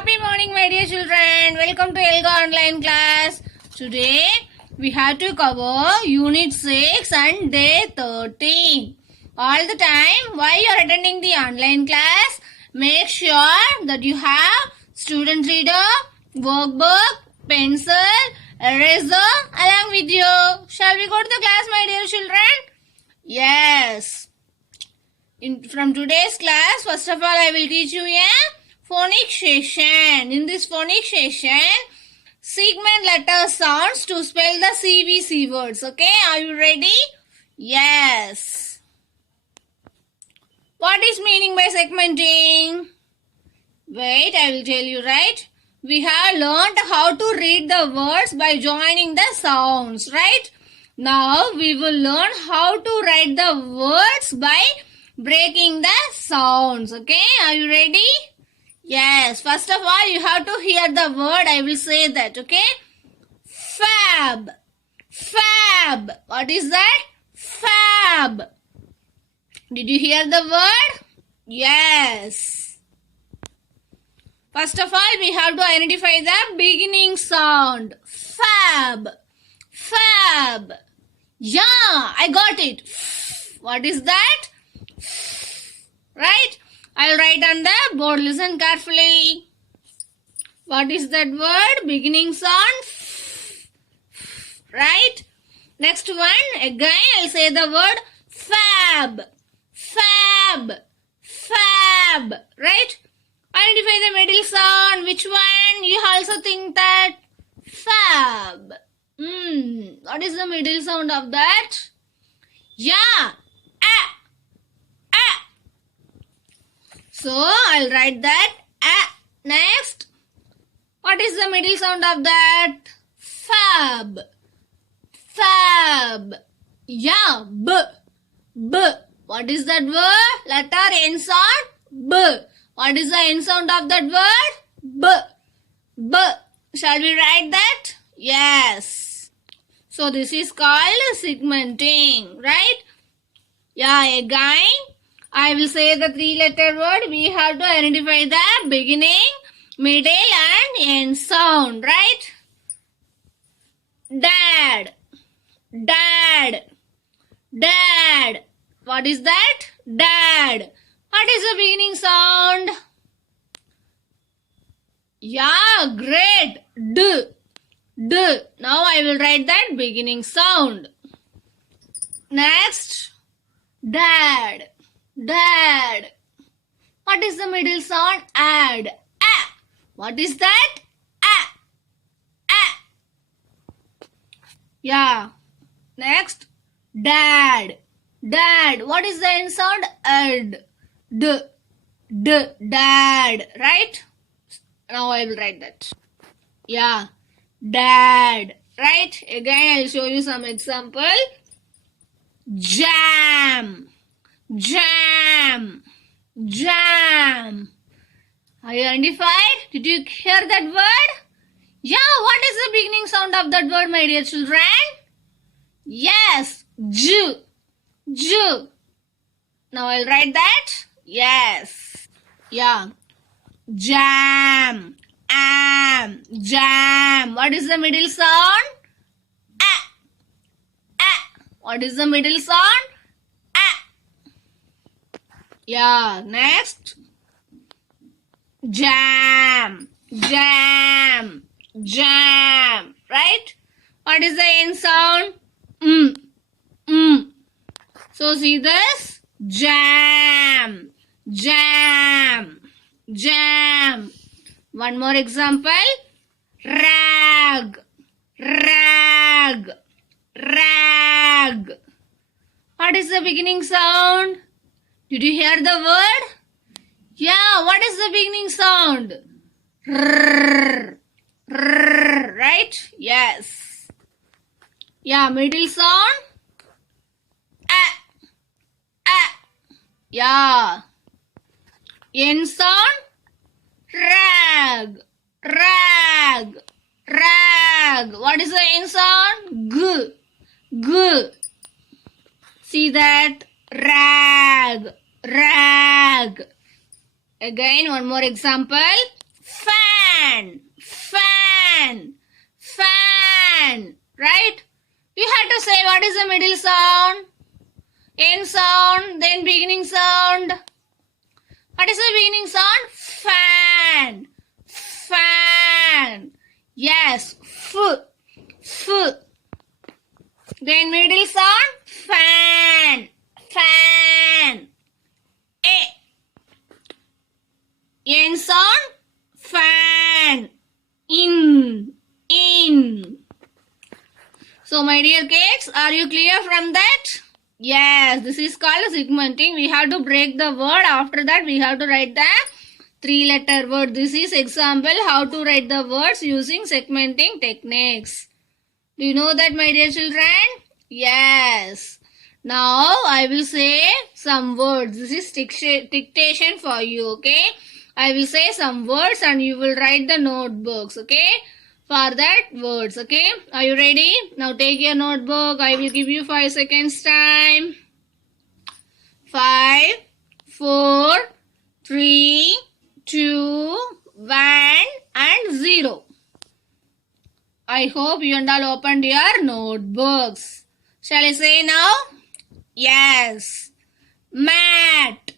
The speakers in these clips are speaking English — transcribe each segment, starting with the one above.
Happy morning, my dear children. Welcome to Elga online class. Today we have to cover Unit 6 and Day 13. All the time, while you are attending the online class, make sure that you have student reader, workbook, pencil, eraser along with you. Shall we go to the class, my dear children? Yes. From today's class, first of all, I will teach you a phonic session. In this phonic session, segment letter sounds to spell the CBC words. Okay, are you ready? Yes. What is meaning by segmenting? Wait, I will tell you, right? We have learned how to read the words by joining the sounds, right? Now, we will learn how to write the words by breaking the sounds. Okay, are you ready? Yes, first of all, you have to hear the word. I will say that, okay? Fab. Fab. What is that? Fab. Did you hear the word? Yes. First of all, we have to identify the beginning sound. Fab. Fab. Yeah, I got it. What is that? Right? I'll write on the board. Listen carefully. What is that word? Beginning sound. Right? Next one. Again, I'll say the word fab. Fab. Fab. Right? Identify the middle sound. Which one? You also think that? Fab. What is the middle sound of that? Yeah. So, I'll write that. Next. What is the middle sound of that? Fab. Fab. Yeah. B. What is that word? Letter N sound. B. What is the N sound of that word? B. Shall we write that? Yes. So, this is called segmenting. Right? Yeah, again. I will say the three-letter word. We have to identify the beginning, middle and end sound, right? Dad. Dad. Dad. What is that? Dad. What is the beginning sound? Yeah, great. D. Now I will write that beginning sound. Next. Dad. Dad. What is the middle sound? Add. What is that? Yeah. Next. Dad. Dad. What is the end sound? Add. Dad. Right? Now I will write that. Yeah. Dad. Right? Again I will show you some example. Jam. Jam. Identified? Did you hear that word? Yeah, what is the beginning sound of that word, my dear children? Yes, J. Now I'll write that. Yes. Yeah. Jam. Jam. What is the middle sound? What is the middle sound? Yeah, next. Jam. Right? What is the end sound? So see this? Jam. One more example. Rag. What is the beginning sound? Did you hear the word? Yeah, what is the beginning sound? Right? Yes. Yeah, middle sound? Yeah. End sound? Rag. What is the end sound? G. See that? Rag. Again, one more example. Fan. fan, fan, fan, right? You have to say what is the middle sound, end sound, then beginning sound. What is the beginning sound? Fan, fan. Yes, f. Then middle sound, fan, fan. A. End sound, fan, in. So my dear kids, are you clear from that? Yes, this is called segmenting. We have to break the word. After that, we have to write the 3-letter word. This is example how to write the words using segmenting techniques. Do you know that, my dear children? Yes. Now, I will say some words. This is dictation for you, okay? I will say some words and you will write the notebooks, okay? For that words, okay? Are you ready? Now take your notebook. I will give you 5 seconds time. 5, 4, 3, 2, 1 and 0. I hope you and all opened your notebooks. Shall I say now? Yes. Mat.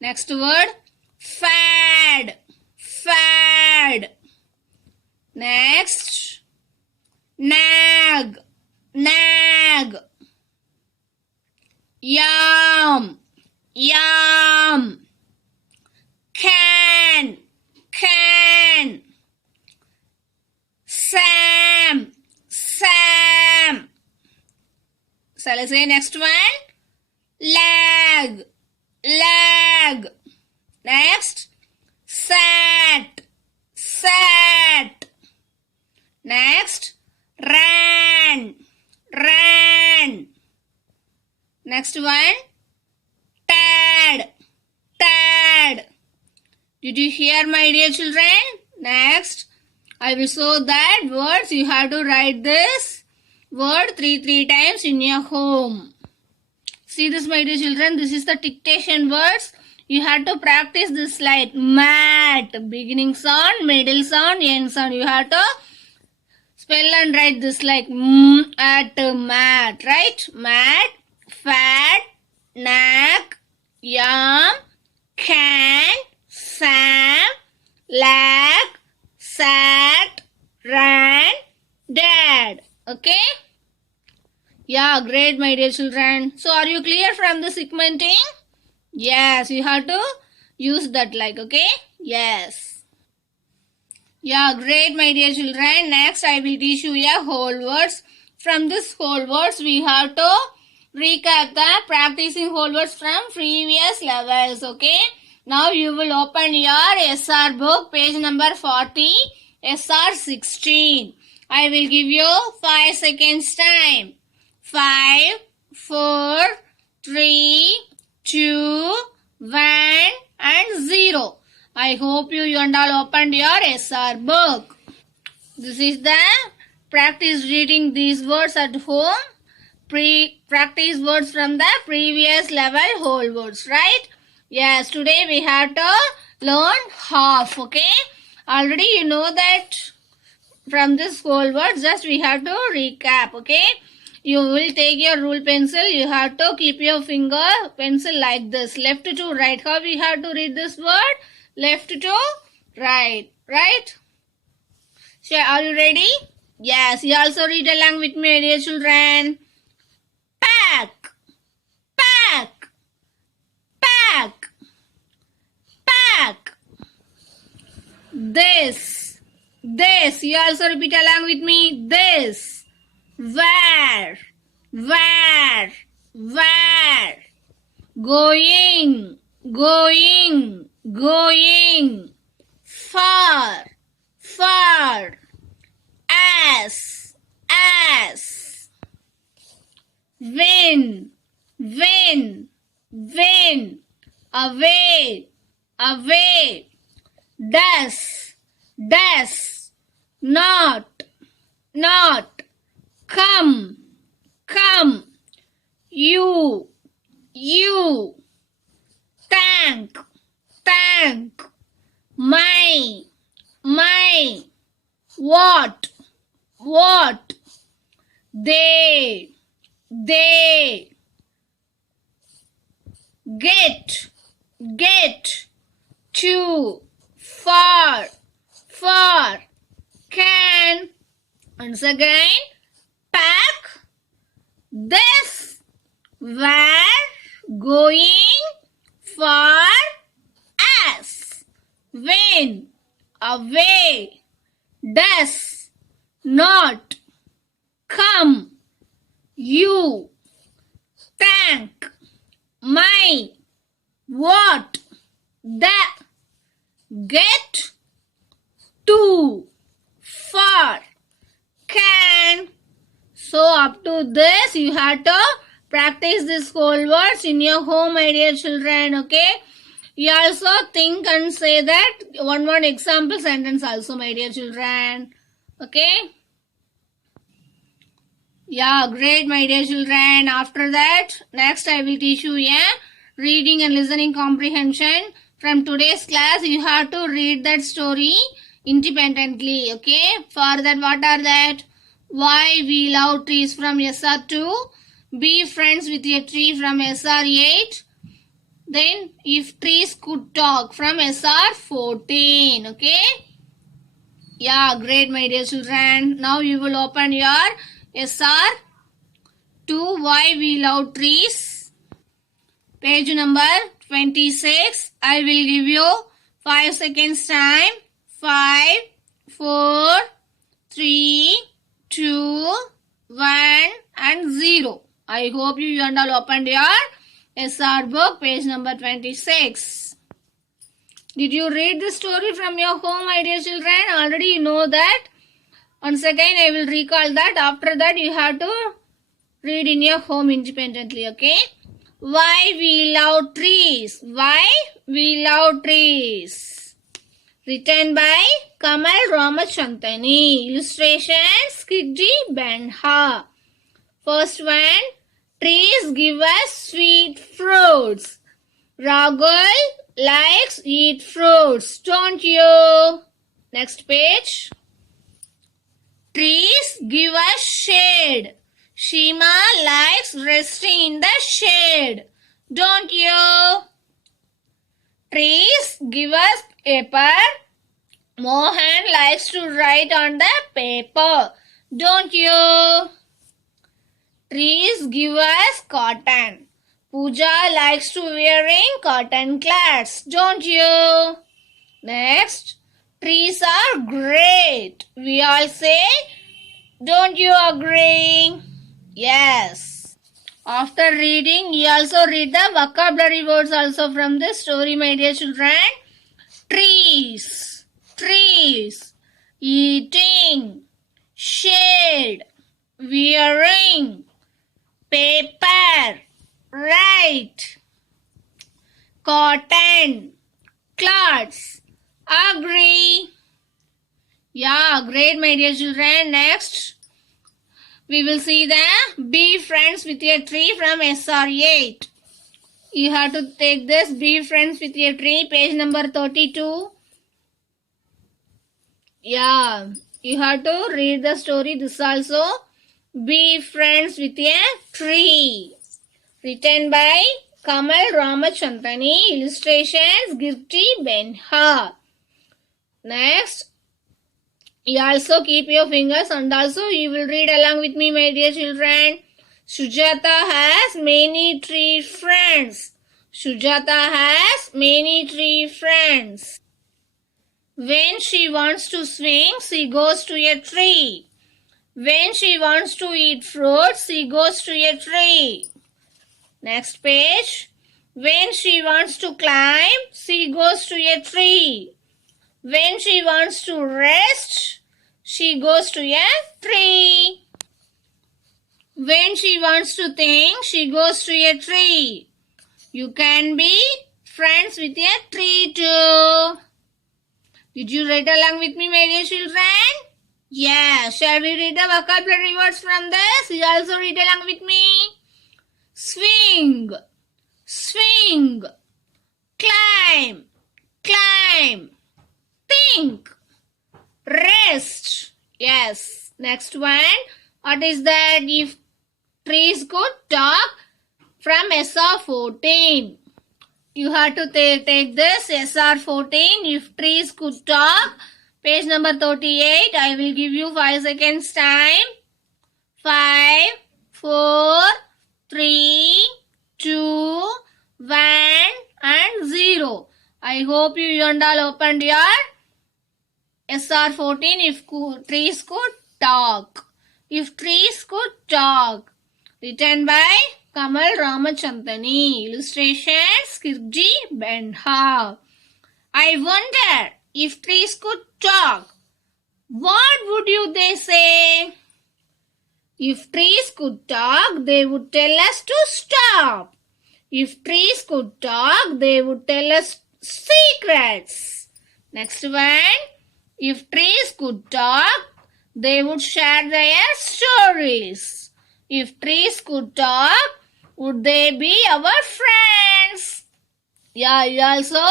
Next word. Fad. Next. Nag. Yam. Can. Sam. Shall I say next one? Lag. Next. Sat. Next. Ran. Next one. Tad. Did you hear, my dear children? Next, I will show that words. You have to write this word three times in your home. See this, my dear children. This is the dictation words. You have to practice this like mat. Beginning sound, middle sound, end sound. You have to spell and write this like at mat, right? Mat, fat, knack, yam, can, Sam, lag, sat, ran, dad. Okay? Yeah, great, my dear children. So, are you clear from the segmenting? Yes, you have to use that like, okay? Yes. Yeah, great, my dear children. Next, I will teach you a whole words. From this whole words, we have to recap the practicing whole words from previous levels, okay? Now you will open your SR book, page number 40, SR 16. I will give you 5 seconds time. 5, 4, 3, 2, 1 and 0. I hope you and all opened your SR book. This is the practice reading these words at home. Practice words from the previous level whole words, right? Yes, today we have to learn half, okay? Already you know that from this whole words, just we have to recap, okay? You will take your rule pencil, you have to keep your finger pencil like this, left to right. How we have to read this word? Left to right, right? So, are you ready? Yes, you also read along with me, dear children. Pack. This. You also repeat along with me. This. Where. Going. Far. As. Win. Away. Does. Not. Come. You. Tank, tank. My, what, they, get, too, far, can, once again, pack, this, where, going, for, as, when, away, does, not, come, you, thank, my, what, the, get, to, for, can. So up to this you have to practice these whole words in your home, my dear children. Okay. You also think and say that one example sentence also, my dear children. Okay. Yeah, great, my dear children. After that, next I will teach you a reading and listening comprehension. From today's class, you have to read that story independently. Okay. For that, what are that? Why we love trees from SR2. Be friends with a tree from SR8. Then, if trees could talk from SR14. Okay. Yeah, great, my dear children. Now you will open your SR2. Why we love trees. Page number 26. I will give you 5 seconds time. 5, 4, 3, 2, 1 and 0. I hope you and all opened your SR book, page number 26. Did you read the story from your home, my dear children? Already you know that. Once again, I will recall that. After that, you have to read in your home independently, okay? Why we love trees. Why we love trees. Written by Kamal Ramachandani. Illustrations Kidji Benha. First one. Trees give us sweet fruits. Ragul likes eat fruits, don't you? Next page. Trees give us shade. Shima likes resting in the shade, don't you? Trees give us paper. Mohan likes to write on the paper, don't you? Trees give us cotton. Pooja likes to wearing cotton clothes, don't you? Next, trees are great. We all say, don't you agree? Yes. After reading, you also read the vocabulary words also from this story, my dear children. Trees, eating, shade, wearing, paper, right, cotton, cloths, agree. Yeah, great, my dear children. Next, we will see the be friends with a tree from SR8. You have to take this be friends with a tree, page number 32. Yeah, you have to read the story. This also be friends with a tree. Written by Kamal Ramachandani. Illustrations Girti Benha. Next, you also keep your fingers and also you will read along with me, my dear children. Sujata has many tree friends. Sujata has many tree friends. When she wants to swing, she goes to a tree. When she wants to eat fruits, she goes to a tree. Next page. When she wants to climb, she goes to a tree. When she wants to rest, she goes to a tree. When she wants to think, she goes to a tree. You can be friends with a tree too. Did you read along with me, my dear children? Yeah. Shall we read the vocabulary words from this? You also read along with me. Swing, swing, clap. climb, climb, think, rest. Yes. Next one. What is that? If trees could talk, from SR 14. You have to take this SR 14. If trees could talk. Page number 38. I will give you 5 seconds time. 5, 4, 3, 2, 1 and 0. I hope you and all opened your SR 14. If trees could talk. If trees could talk. Written by Kamal Ramachandani. Illustrations Kirji Benha. I wonder if trees could talk. What would they say? If trees could talk, they would tell us to stop. If trees could talk, they would tell us secrets. Next one. If trees could talk, they would share their stories. If trees could talk, would they be our friends? Yeah, you also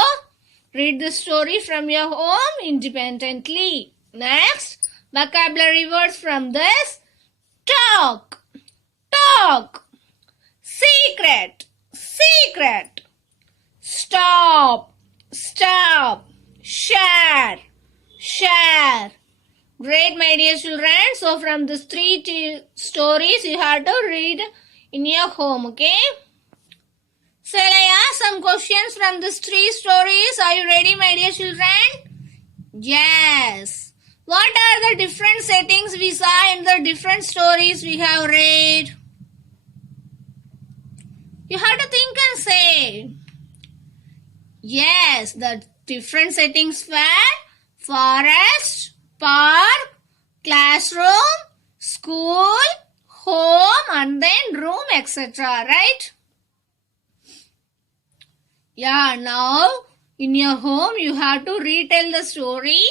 read the story from your home independently. Next, vocabulary words from this. Talk, talk. Secret, secret. Stop, stop. Share, share. Great, my dear children. So from these 3 stories you have to read in your home, okay? Shall I ask some questions from these 3 stories? Are you ready, my dear children? Yes. What are the different settings we saw in the different stories we have read? You have to think and say. Yes, the different settings were forest, park, classroom, school, home and then room, etc. Right? Yeah, now in your home you have to retell the story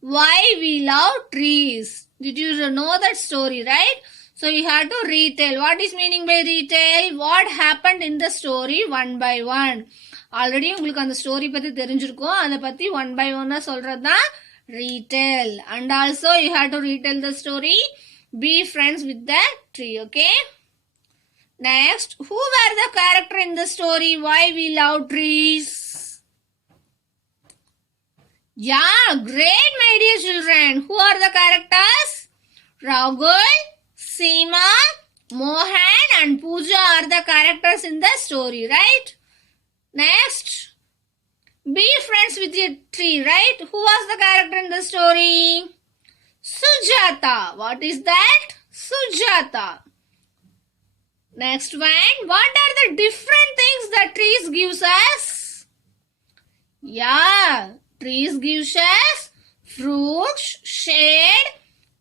why we love trees. Did you know that story, right? So you have to retell. What is meaning by retell? What happened in the story one by one. Already உங்களுக்கு அந்த story பத்தி தெரிஞ்சிருக்கும். அதை பத்தி one by one சொல்றது தான் retell. And also you have to retell the story. Be friends with the tree, okay? Next, who were the character in the story? Why we love trees? Yeah, great, my dear children. Who are the characters? Rahul, Seema, Mohan and Pooja are the characters in the story, right? Next, be friends with your tree, right? Who was the character in the story? Sujata. What is that? Sujata. Next one, what are the different things that trees gives us? Yeah, trees gives us fruits, shade,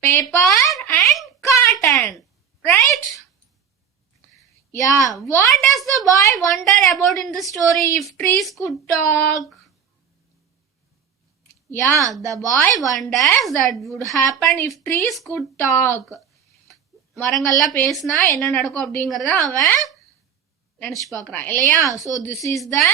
paper and cotton, right? Yeah, what does the boy wonder about in the story if trees could talk? Yeah, the boy wonders that would happen if trees could talk. மரங்கள்லாம் பேசினா என்ன நடக்கும் அப்படிங்கறத அவன் நினைச்சு பார்க்கறான் இல்லையா? So this is the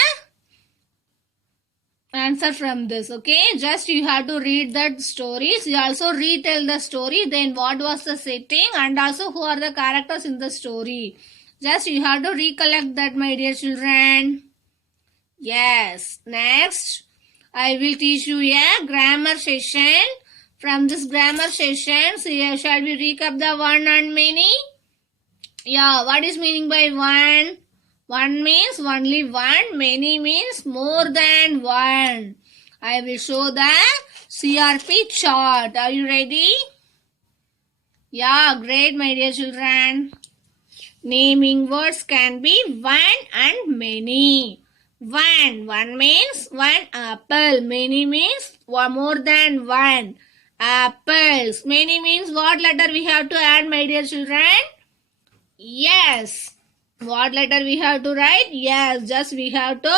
answer from this, okay? Just you have to read that stories. You also retell the story. Then what was the setting and also who are the characters in the story. Just you have to recollect that, my dear children. Yes. Next, I will teach you a grammar session. From this grammar session, shall we recap the one and many? Yeah, what is meaning by one? One means only one. Many means more than one. I will show the CRP chart. Are you ready? Yeah, great, my dear children. Naming words can be one and many. One means one apple. Many means more than one. Apples. Many means what letter we have to add, my dear children? Yes. What letter we have to write? Yes, just we have to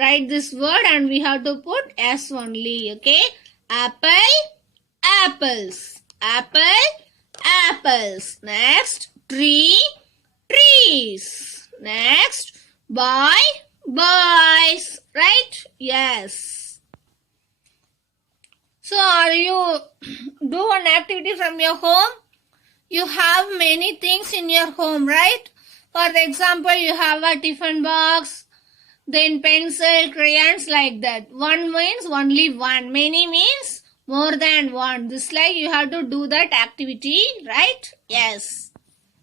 write this word and we have to put S only. Okay. Apple, apples. Apple, apples. Next, tree, trees. Next, boy, boys. Right? Yes. So are you do an activity from your home? You have many things in your home, right? For example, you have a tiffin box, then pencil, crayons, like that. One means only one. Many means more than one. This like you have to do that activity, right? Yes.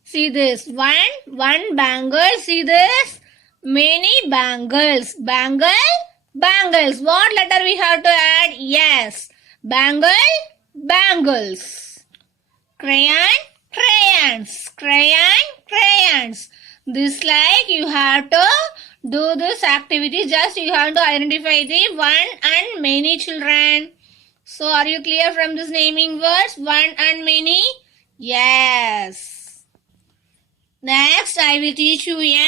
See this. One bangle. See this. Many bangles. Bangles. What letter we have to add? Yes. Bangle, bangles. Crayons. This like you have to do this activity. Just you have to identify the one and many children. So are you clear from this naming words? One and many? Yes. Next I will teach you a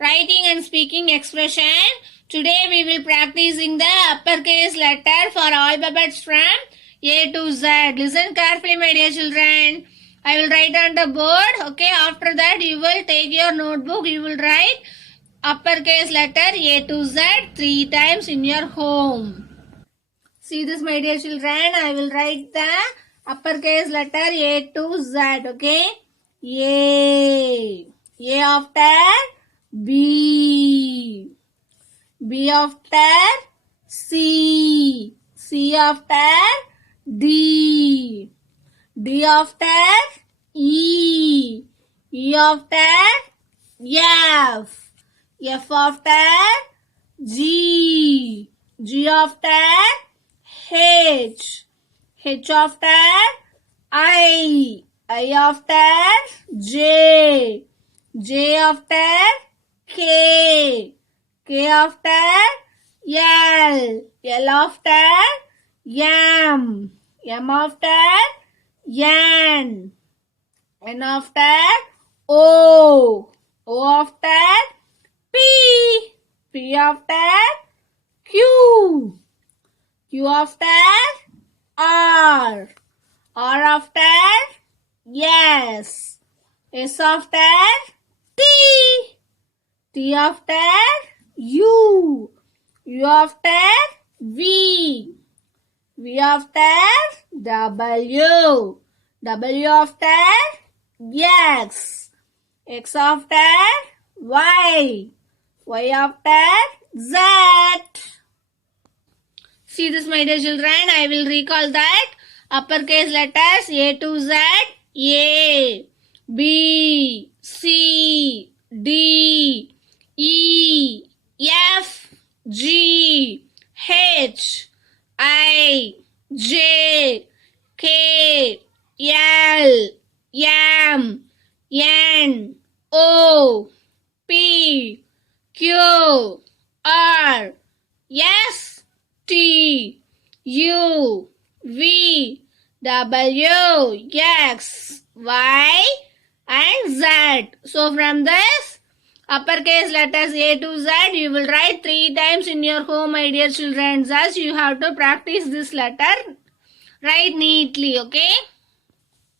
writing and speaking expression. Today we will practicing the uppercase letter for alphabets from A to Z. Listen carefully, my dear children. I will write on the board. Okay, after that you will take your notebook. You will write uppercase letter A to Z 3 times in your home. See this, my dear children. I will write the uppercase letter A to Z. Okay. A after B. B after C. C after D. D after E. E after F. F after G. G after H. H after I. I after J. J after K. K after L. L after M. M after N. N after O. O after P. P after Q. Q after R. R after S. S after T. T after U. U after V. V after W. W after X. X after Y. Y after Z. See this, my dear children. I will recall that uppercase letters A to Z. A, B, C, D, E, F, G, H, I, J, K, L, M, N, O, P, Q, R, S, T, U, V, W, X, Y, and Z. So from this uppercase letters A to Z, you will write 3 times in your home, my dear children. Thus you have to practice this letter. Write neatly, okay?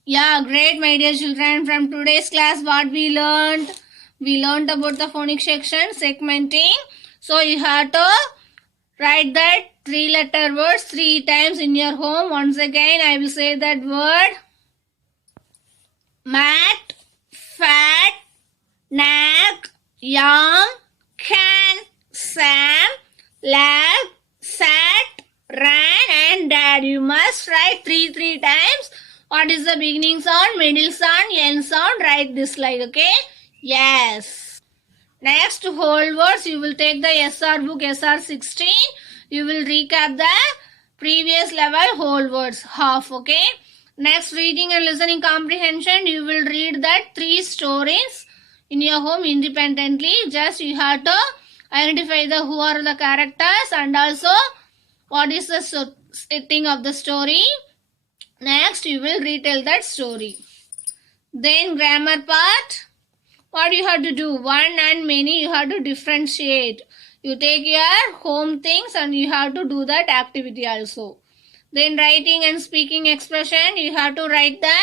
Yeah, great, my dear children. From today's class, what we learned? We learned about the phonic section, segmenting. So you have to write that 3-letter words 3 times in your home. Once again, I will say that word. Mat, fat, nag, yam, can, Sam, lab, sat, ran, and dad. You must write 3 times. What is the beginning sound, middle sound, end sound? Write this like, okay? Yes. Next, whole words. You will take the SR book, SR 16. You will recap the previous level whole words, half, okay? Next, reading and listening comprehension. You will read that 3 stories in your home independently. Just you have to identify the who are the characters and also what is the thing of the story. Next, you will retell that story. Then grammar part. What you have to do? One and many you have to differentiate. You take your home things and you have to do that activity also. Then writing and speaking expression. You have to write the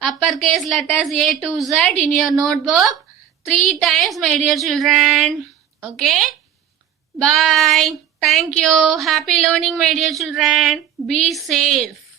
uppercase letters A to Z in your notebook 3 times, my dear children. Okay? Bye. Thank you. Happy learning, my dear children. Be safe.